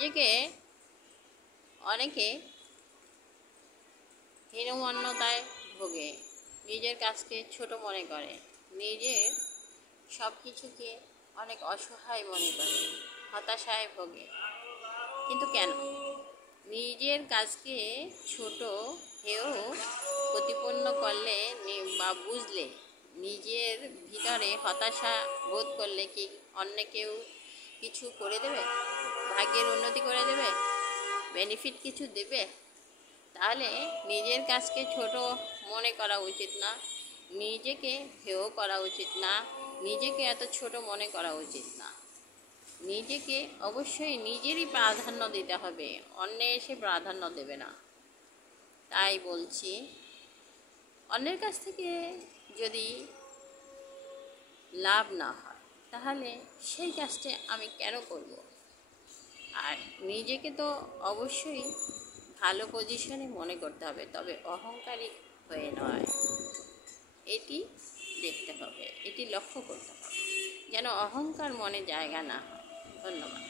নিজেকে অনেকে হীনমন্যতায় ভোগে, নিজের কাজকে ছোট মনে করে, নিজের সব কিছুকে অনেক অসহায় মনে করে, হতাশায় ভোগে। কিন্তু কেন? নিজের কাজকে ছোট হেয় প্রতিপন্ন করলে বা বুঝলে, নিজের ভিতরে হতাশা বোধ করলে কি অন্য কেউ কিছু করে দেবে? ভাগ্যের উন্নতি করে দেবে? বেনিফিট কিছু দেবে? তাহলে নিজের কাজকে ছোট মনে করা উচিত না, নিজেকে হেয় করা উচিত না, নিজেকে এত ছোট মনে করা উচিত না। নিজেকে অবশ্যই নিজেরই প্রাধান্য দিতে হবে, অন্য এসে প্রাধান্য দেবে না। তাই বলছি, অন্যের কাছ থেকে যদি লাভ না হয় তাহলে সেই কাজটা আমি কেন করব? আর নিজেকে তো অবশ্যই ভালো পজিশনে মনে করতে হবে, তবে অহংকারী হয়ে নয়। এটি দেখতে হবে, এটি লক্ষ্য করতে হবে, যেন অহংকার মনে জায়গা না হয়। ধন্যবাদ।